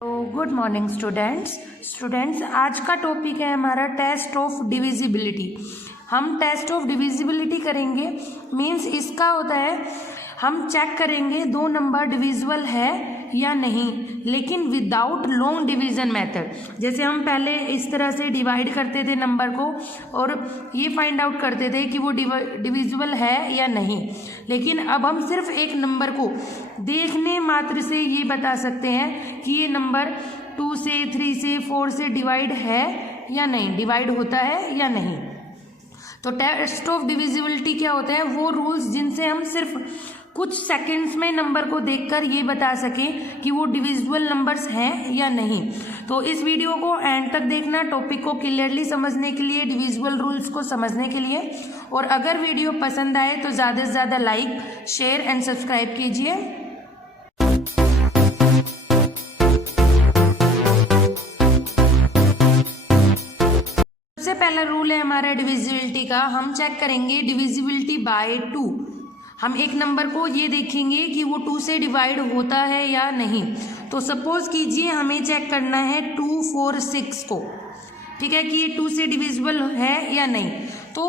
तो good morning students आज का टॉपिक है हमारा टेस्ट ऑफ डिविजिबिलिटी। हम टेस्ट ऑफ डिविजिबिलिटी करेंगे। मीन्स इसका होता है हम चेक करेंगे दो नंबर डिविजिबल है या नहीं, लेकिन विदाउट लॉन्ग डिवीज़न मेथड। जैसे हम पहले इस तरह से डिवाइड करते थे नंबर को और ये फाइंड आउट करते थे कि वो डिविजिबल है या नहीं, लेकिन अब हम सिर्फ एक नंबर को देखने मात्र से ये बता सकते हैं कि ये नंबर 2 से 3 से 4 से डिवाइड है या नहीं, डिवाइड होता है या नहीं। तो टेस्ट ऑफ डिविजिबिलिटी क्या होता है? वो रूल्स जिनसे हम सिर्फ कुछ सेकंड्स में नंबर को देखकर ये बता सकें कि वो डिविजिबल नंबर्स हैं या नहीं। तो इस वीडियो को एंड तक देखना, टॉपिक को क्लियरली समझने के लिए, डिविजिबल रूल्स को समझने के लिए। और अगर वीडियो पसंद आए तो ज़्यादा से ज़्यादा लाइक, शेयर एंड सब्सक्राइब कीजिए। सबसे पहला रूल है हमारा डिविजिबिलिटी का। हम चेक करेंगे डिविजिबिलिटी बाय 2। हम एक नंबर को ये देखेंगे कि वो 2 से डिवाइड होता है या नहीं। तो सपोज कीजिए हमें चेक करना है 2, 4, 6 को, ठीक है, कि ये 2 से डिविजिबल है या नहीं। तो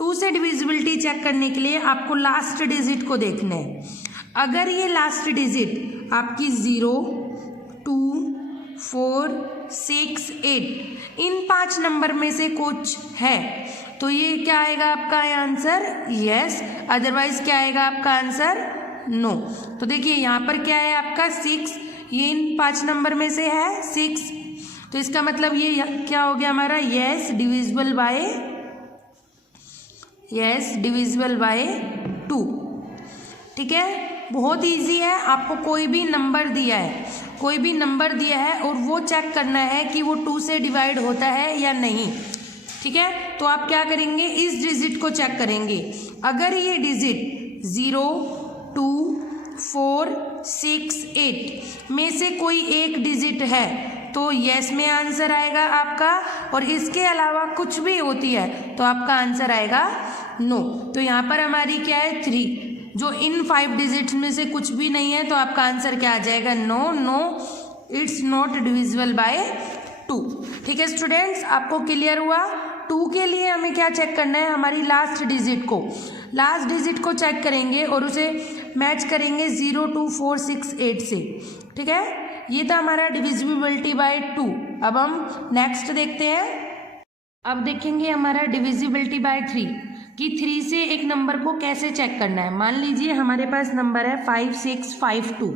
2 से डिविजिबिलिटी चेक करने के लिए आपको लास्ट डिजिट को देखना है। अगर ये लास्ट डिजिट आपकी 0, 2, 4, 6, 8 इन 5 नंबर में से कुछ है तो ये क्या आएगा आपका आंसर? यस। अदरवाइज क्या आएगा आपका आंसर? नो। तो देखिए यहाँ पर क्या है आपका 6, ये इन 5 नंबर में से है 6, तो इसका मतलब ये क्या हो गया हमारा? Yes divisible by 2। ठीक है, बहुत इजी है। आपको कोई भी नंबर दिया है और वो चेक करना है कि वो 2 से डिवाइड होता है या नहीं। ठीक है, तो आप क्या करेंगे? इस डिजिट को चेक करेंगे। अगर ये डिजिट 0, 2, 4, 6, 8 में से कोई एक डिजिट है तो यस में आंसर आएगा आपका, और इसके अलावा कुछ भी होती है तो आपका आंसर आएगा नो। तो यहाँ पर हमारी क्या है? 3। जो इन 5 डिजिट्स में से कुछ भी नहीं है तो आपका आंसर क्या आ जाएगा? No, it's not divisible by 2। ठीक है स्टूडेंट्स, आपको क्लियर हुआ? 2 के लिए हमें क्या चेक करना है? हमारी लास्ट डिजिट को चेक करेंगे और उसे मैच करेंगे 0, 2, 4, 6, 8 से। ठीक है, ये था हमारा डिविजिबिलिटी बाय 2। अब हम नेक्स्ट देखते हैं। अब देखेंगे हमारा डिविजिबिलिटी बाय 3 कि 3 से एक नंबर को कैसे चेक करना है। मान लीजिए हमारे पास नंबर है 5652,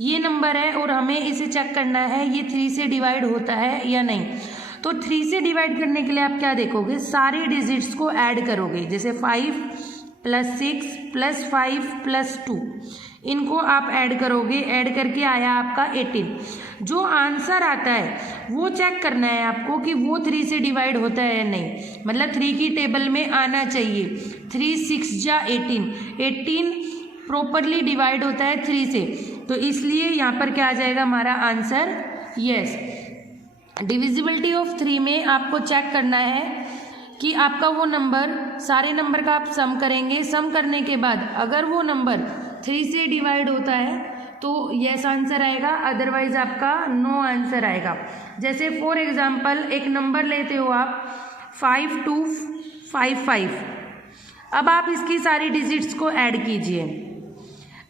ये नंबर है और हमें इसे चेक करना है ये 3 से डिवाइड होता है या नहीं। तो 3 से डिवाइड करने के लिए आप क्या देखोगे? सारी डिजिट्स को ऐड करोगे। जैसे 5 + 6 + 5 + 2 इनको आप ऐड करोगे। ऐड करके आया आपका 18। जो आंसर आता है वो चेक करना है आपको कि वो 3 से डिवाइड होता है या नहीं, मतलब 3 की टेबल में आना चाहिए। 3, 6 जा 18 प्रॉपरली डिवाइड होता है 3 से, तो इसलिए यहाँ पर क्या आ जाएगा हमारा आंसर? यस। डिविजिबिलिटी ऑफ 3 में आपको चेक करना है कि आपका वो नंबर, सारे नंबर का आप सम करेंगे। सम करने के बाद अगर वो नंबर 3 से डिवाइड होता है तो यस आंसर आएगा, अदरवाइज आपका नो आंसर आएगा। जैसे फॉर एग्जांपल एक नंबर लेते हो आप 5255। अब आप इसकी सारी डिजिट्स को ऐड कीजिए।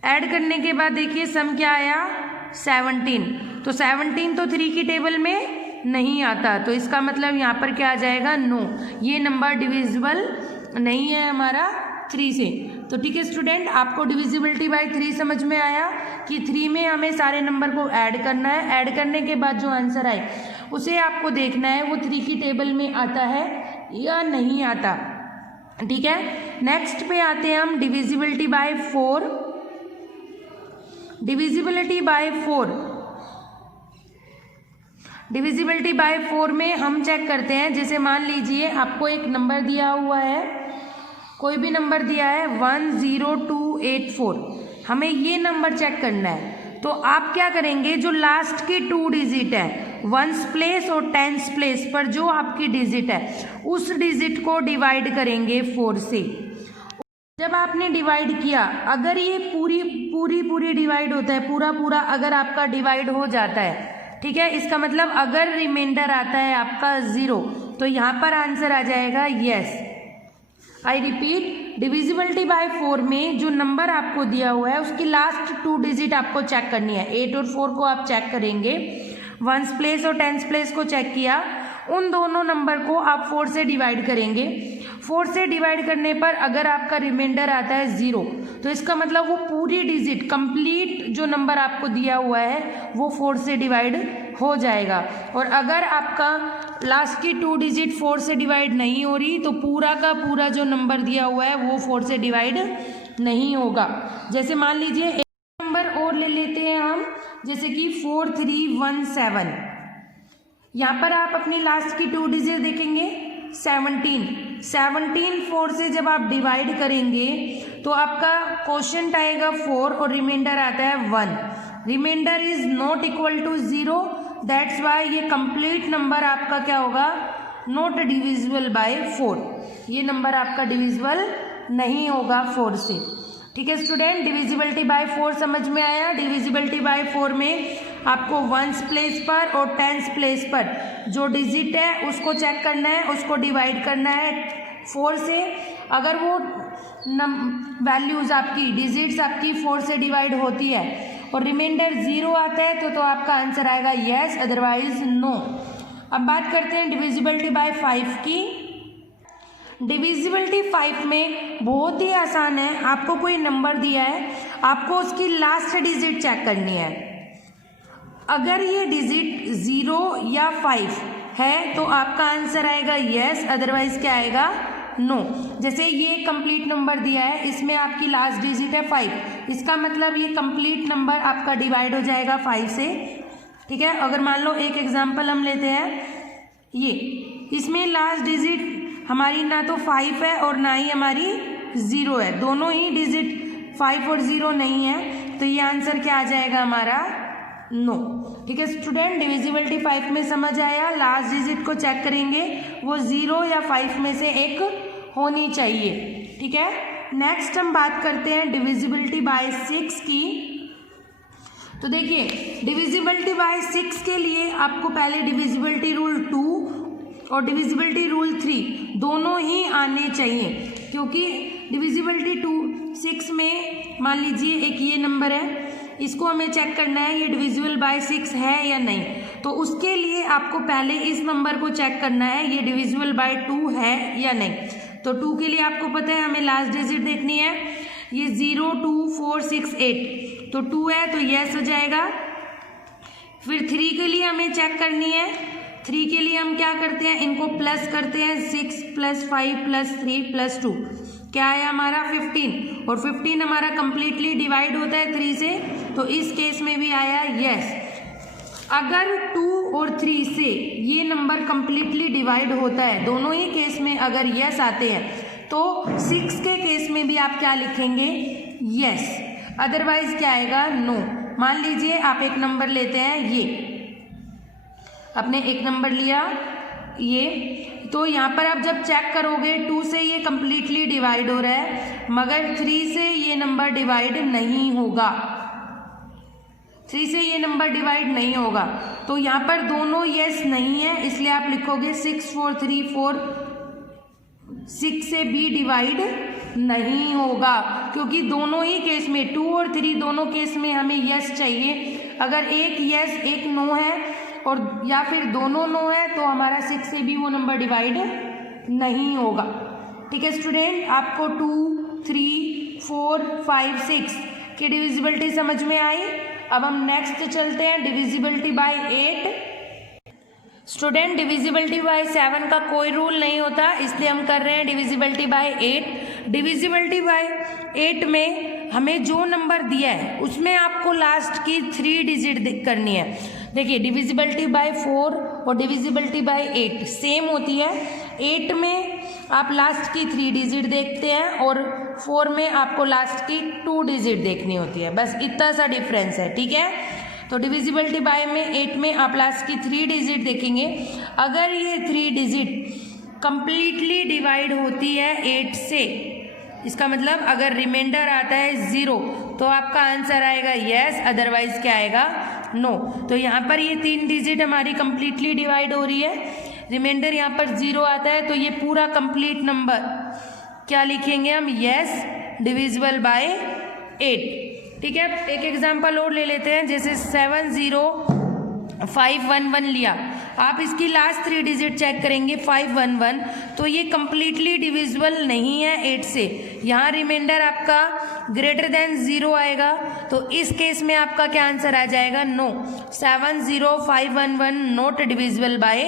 ऐड करने के बाद देखिए सम क्या आया? 17। तो 17 तो 3 की टेबल में नहीं आता, तो इसका मतलब यहाँ पर क्या आ जाएगा? नो, ये नंबर डिविजिबल नहीं है हमारा 3 से। तो ठीक है स्टूडेंट, आपको डिविजिबिलिटी बाय 3 समझ में आया कि 3 में हमें सारे नंबर को ऐड करना है। ऐड करने के बाद जो आंसर आए उसे आपको देखना है वो 3 की टेबल में आता है या नहीं आता। ठीक है, नेक्स्ट पे आते हैं हम डिविजिबिलिटी बाय 4। डिविजिबिलिटी बाय 4 में हम चेक करते हैं। जैसे मान लीजिए आपको एक नंबर दिया हुआ है, कोई भी नंबर दिया है 10284, हमें ये नंबर चेक करना है। तो आप क्या करेंगे? जो लास्ट की 2 डिजिट है 1s प्लेस और 10s प्लेस पर जो आपकी डिजिट है उस डिजिट को डिवाइड करेंगे 4 से। जब आपने डिवाइड किया, अगर ये पूरी डिवाइड होता है, पूरा अगर आपका डिवाइड हो जाता है, ठीक है, इसका मतलब अगर रिमाइंडर आता है आपका 0, तो यहाँ पर आंसर आ जाएगा yes. I repeat, divisibility bye 4 में जो नंबर आपको दिया हुआ है उसकी लास्ट 2 डिजिट आपको चेक करनी है। 8 और 4 को आप चेक करेंगे, 1s प्लेस और 10s प्लेस को चेक किया, उन दोनों नंबर को आप 4 से डिवाइड करेंगे। 4 से डिवाइड करने पर अगर आपका रिमाइंडर आता है 0, तो इसका मतलब वो पूरी डिजिट कंप्लीट जो नंबर आपको दिया हुआ है वो 4 से डिवाइड हो जाएगा। और अगर आपका लास्ट की 2 डिजिट 4 से डिवाइड नहीं हो रही, तो पूरा का पूरा जो नंबर दिया हुआ है वो 4 से डिवाइड नहीं होगा। जैसे मान लीजिए एक नंबर और ले लेते हैं हम, जैसे कि 4317। यहाँ पर आप अपनी लास्ट की 2 डिजिट देखेंगे 17 4 से जब आप डिवाइड करेंगे तो आपका क्वोशंट आएगा 4 और रिमाइंडर आता है 1। Reminder is not equal to 0, that's why ये कंप्लीट नंबर आपका क्या होगा, नॉट डिविजिबल बाय 4। ये नंबर आपका डिविजिबल नहीं होगा 4 से। ठीक है स्टूडेंट, डिविजिबिलिटी बाय 4 समझ में आया। डिविजिबिलिटी बाय 4 में आपको 1s प्लेस पर और 10s प्लेस पर जो डिजिट है उसको चेक करना है, उसको डिवाइड करना है 4 से। अगर वो वैल्यूज आपकी डिजिट्स आपकी 4 से डिवाइड होती है और रिमाइंडर 0 आता है तो आपका आंसर आएगा यस, अदरवाइज नो। अब बात करते हैं डिविजिबिलिटी बाय 5 की। डिविजिबिलिटी 5 में बहुत ही आसान है, आपको कोई नंबर दिया है, आपको उसकी लास्ट डिजिट चेक करनी है। अगर ये डिजिट 0 या 5 है तो आपका आंसर आएगा यस, अदरवाइज क्या आएगा, नो। जैसे ये कंप्लीट नंबर दिया है, इसमें आपकी लास्ट डिजिट है 5, इसका मतलब ये कंप्लीट नंबर आपका डिवाइड हो जाएगा 5 से। ठीक है, अगर मान लो एक एग्जांपल हम लेते हैं, ये इसमें लास्ट डिजिट हमारी ना तो 5 है और ना ही हमारी 0 है, दोनों ही डिजिट 5 और 0 नहीं है, तो ये आंसर क्या आ जाएगा हमारा, नो। ठीक है स्टूडेंट, डिविजिबिलिटी 5 में समझ आया। लास्ट डिजिट को चेक करेंगे, वो 0 या 5 में से एक होनी चाहिए। ठीक है, नेक्स्ट हम बात करते हैं डिविजिबिलिटी बाय 6 की। तो देखिए, डिविजिबिलिटी बाय 6 के लिए आपको पहले डिविजिबिलिटी रूल 2 और डिविजिबिलिटी रूल 3 दोनों ही आने चाहिए, क्योंकि डिविजिबिलिटी 6 में मान लीजिए एक ये नंबर है, इसको हमें चेक करना है ये डिविजिबल बाय 6 है या नहीं, तो उसके लिए आपको पहले इस नंबर को चेक करना है ये डिविजिबल बाय 2 है या नहीं। तो 2 के लिए आपको पता है हमें लास्ट डिजिट देखनी है, ये 0 2 4 6 8, तो 2 है तो यस हो जाएगा। फिर 3 के लिए हमें चेक करनी है, 3 के लिए हम क्या करते हैं, इनको प्लस करते हैं, 6 + 5 + 3 + 2 क्या है हमारा 15, और 15 हमारा कंप्लीटली डिवाइड होता है 3 से, तो इस केस में भी आया यस। अगर 2 और 3 से ये नंबर कंप्लीटली डिवाइड होता है, दोनों ही केस में अगर यस आते हैं, तो 6 के केस में भी आप क्या लिखेंगे, यस, अदरवाइज क्या आएगा, नो। मान लीजिए आप एक नंबर लेते हैं, ये आपने एक नंबर लिया ये, तो यहाँ पर आप जब चेक करोगे 2 से ये कंप्लीटली डिवाइड हो रहा है, मगर 3 से ये नंबर डिवाइड नहीं होगा, 3 से ये नंबर डिवाइड नहीं होगा, तो यहाँ पर दोनों यस नहीं है, इसलिए आप लिखोगे 6 4 3 4, 6 से भी डिवाइड नहीं होगा, क्योंकि दोनों ही केस में 2 और 3 दोनों केस में हमें यस चाहिए। अगर एक यस एक नो है और या फिर दोनों नो है तो हमारा 6 से भी वो नंबर डिवाइड नहीं होगा। ठीक है स्टूडेंट, आपको 2 3 4 5 6 की डिविजिबिलिटी समझ में आई। अब हम नेक्स्ट चलते हैं divisibility bye 8। Student, divisibility bye 7 का कोई रूल नहीं होता, इसलिए हम कर रहे हैं डिविजिबिलिटी बाय 8। डिविजिबिलिटी बाय 8 में हमें जो नंबर दिया है उसमें आपको लास्ट की 3 डिजिट करनी है। देखिए, डिविजिबिलिटी बाय 4 और डिविजिबिलिटी बाय 8 सेम होती है। 8 में आप लास्ट की 3 डिजिट देखते हैं और 4 में आपको लास्ट की 2 डिजिट देखनी होती है, बस इतना सा डिफरेंस है। ठीक है, तो डिविजिबिलिटी बाय में 8 में आप लास्ट की 3 डिजिट देखेंगे। अगर ये 3 डिजिट कंप्लीटली डिवाइड होती है 8 से, इसका मतलब अगर रिमाइंडर आता है 0 तो आपका आंसर आएगा यस, अदरवाइज क्या आएगा नो। तो यहाँ पर ये 3 डिजिट हमारी कंप्लीटली डिवाइड हो रही है, रिमाइंडर यहाँ पर 0 आता है, तो ये पूरा कंप्लीट नंबर क्या लिखेंगे हम, यस डिविजिबल बाय 8। ठीक है, एक एग्जांपल और ले लेते हैं, जैसे 70511 लिया, आप इसकी लास्ट 3 डिजिट चेक करेंगे 511, तो ये कंप्लीटली डिविजिबल नहीं है 8 से, यहाँ रिमाइंडर आपका ग्रेटर देन 0 आएगा, तो इस केस में आपका क्या आंसर आ जाएगा, नो, 70511 नॉट डिविजिबल बाय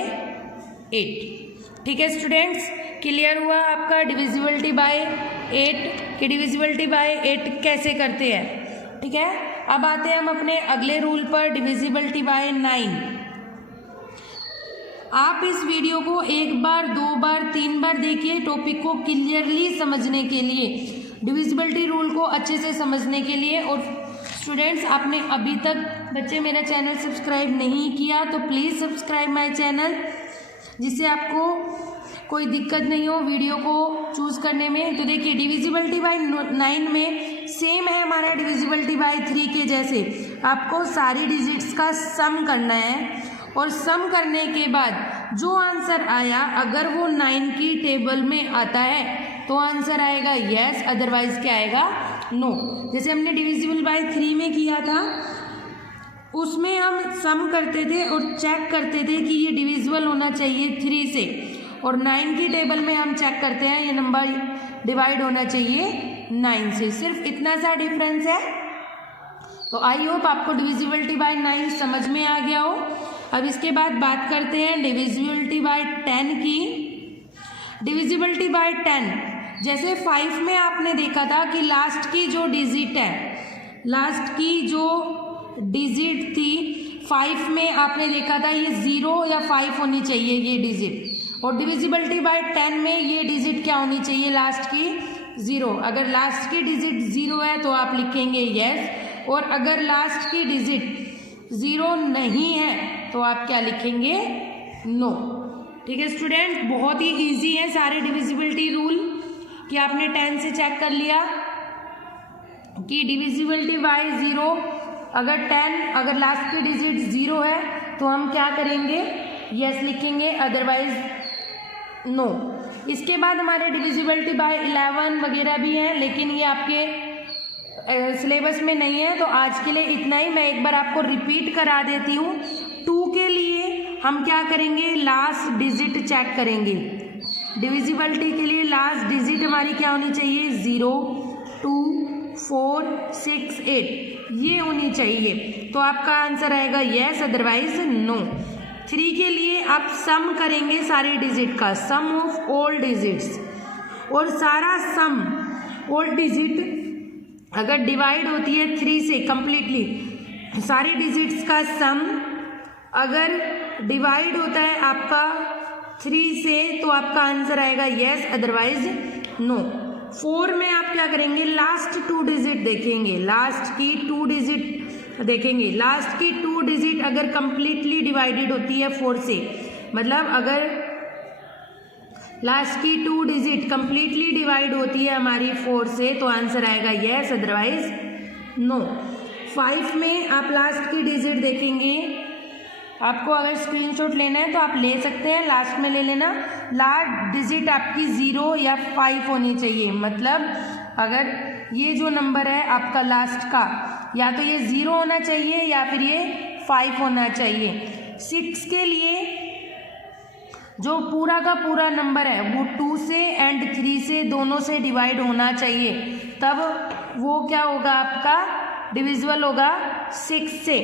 8। ठीक है स्टूडेंट्स, क्लियर हुआ आपका डिविजिबिलिटी बाय 8 कि डिविजिबिलिटी बाय 8 कैसे करते हैं। ठीक है, अब आते हैं हम अपने अगले रूल पर, डिविजिबिलिटी बाय 9। आप इस वीडियो को 1 बार 2 बार 3 बार देखिए, टॉपिक को क्लियरली समझने के लिए, डिविजिबिलिटी रूल को अच्छे से समझने के लिए। और स्टूडेंट्स, आपने अभी तक बच्चे मेरा चैनल सब्सक्राइब नहीं किया तो प्लीज़ सब्सक्राइब माय चैनल, जिससे आपको कोई दिक्कत नहीं हो वीडियो को चूज़ करने में। तो देखिए, डिविजिबिलिटी बाय 9 में सेम है हमारा डिविजिबिलिटी बाय 3 के जैसे, आपको सारी डिजिट्स का सम करना है, और सम करने के बाद जो आंसर आया, अगर वो 9 की टेबल में आता है तो आंसर आएगा यस, अदरवाइज क्या आएगा नो। जैसे हमने डिविजिबल बाय 3 में किया था, उसमें हम सम करते थे और चेक करते थे कि ये डिविजिबल होना चाहिए 3 से, और 9 की टेबल में हम चेक करते हैं ये नंबर डिवाइड होना चाहिए 9 से, सिर्फ इतना सा डिफरेंस है। तो आई होप आपको डिविजिबिलिटी बाय 9 समझ में आ गया हो। अब इसके बाद बात करते हैं डिविजिबिलिटी बाय 10 की। डिविजिबिलिटी बाय 10, जैसे 5 में आपने देखा था कि लास्ट की जो डिजिट है, लास्ट की जो डिजिट थी 5 में आपने देखा था ये 0 या 5 होनी चाहिए ये डिजिट, और डिविजिबिलिटी बाय 10 में ये डिजिट क्या होनी चाहिए, लास्ट की 0। अगर लास्ट की डिजिट 0 है तो आप लिखेंगे यस, और अगर लास्ट की डिजिट 0 नहीं है तो आप क्या लिखेंगे, नो। ठीक है स्टूडेंट, बहुत ही इजी है सारे डिविजिबिलिटी रूल, कि आपने 10 से चेक कर लिया कि डिविजिबिलिटी बाय 0, अगर 10 अगर लास्ट की डिजिट 0 है तो हम क्या करेंगे, यस लिखेंगे, अदरवाइज नो। इसके बाद हमारे डिविजिबिलिटी बाय 11 वगैरह भी हैं, लेकिन ये आपके सिलेबस में नहीं है, तो आज के लिए इतना ही। मैं एक बार आपको रिपीट करा देती हूँ। 2 के लिए हम क्या करेंगे, लास्ट डिजिट चेक करेंगे। डिविजिबिलिटी के लिए लास्ट डिजिट हमारी क्या होनी चाहिए, 0, 2, 4, 6, 8 ये होनी चाहिए, तो आपका आंसर आएगा यस, अदरवाइज नो। 3 के लिए आप सम करेंगे सारे डिजिट का, सम ऑफ ऑल डिजिट्स, और सारा सम ऑल डिजिट अगर डिवाइड होती है 3 से कंप्लीटली, सारी डिजिट्स का सम अगर डिवाइड होता है आपका 3 से तो आपका आंसर आएगा यस, अदरवाइज नो। 4 में आप क्या करेंगे, लास्ट 2 डिजिट देखेंगे, लास्ट की 2 डिजिट देखेंगे, लास्ट की 2 डिजिट अगर कंप्लीटली डिवाइडेड होती है 4 से, मतलब अगर लास्ट की 2 डिजिट कंप्लीटली डिवाइड होती है हमारी 4 से तो आंसर आएगा यस, अदरवाइज नो। 5 में आप लास्ट की डिजिट देखेंगे, आपको अगर स्क्रीनशॉट लेना है तो आप ले सकते हैं, लास्ट में ले लेना। लास्ट डिजिट आपकी 0 या 5 होनी चाहिए, मतलब अगर ये जो नंबर है आपका लास्ट का, या तो ये 0 होना चाहिए या फिर ये 5 होना चाहिए। 6 के लिए जो पूरा का पूरा नंबर है वो 2 से एंड 3 से दोनों से डिवाइड होना चाहिए, तब वो क्या होगा, आपका डिविजिबल होगा 6 से।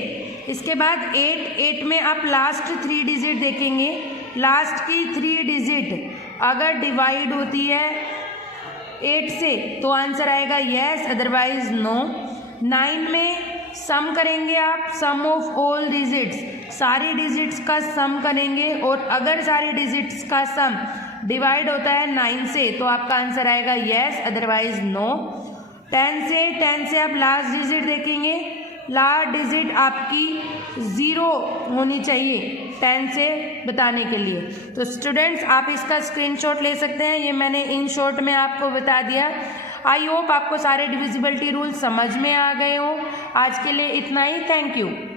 इसके बाद 8 में आप लास्ट 3 डिजिट देखेंगे, लास्ट की 3 डिजिट अगर डिवाइड होती है 8 से तो आंसर आएगा यस, अदरवाइज नो। 9 में सम करेंगे आप, सम ऑफ ऑल डिजिट्स, सारी डिजिट्स का सम करेंगे, और अगर सारी डिजिट्स का सम डिवाइड होता है 9 से तो आपका आंसर आएगा यस, अदरवाइज नो। 10 से आप लास्ट डिजिट देखेंगे, लास्ट डिजिट आपकी 0 होनी चाहिए 10 से बताने के लिए। तो स्टूडेंट्स, आप इसका स्क्रीनशॉट ले सकते हैं, ये मैंने इन शॉर्ट में आपको बता दिया। आई होप आपको सारे डिविजिबिलिटी रूल समझ में आ गए हो। आज के लिए इतना ही, थैंक यू।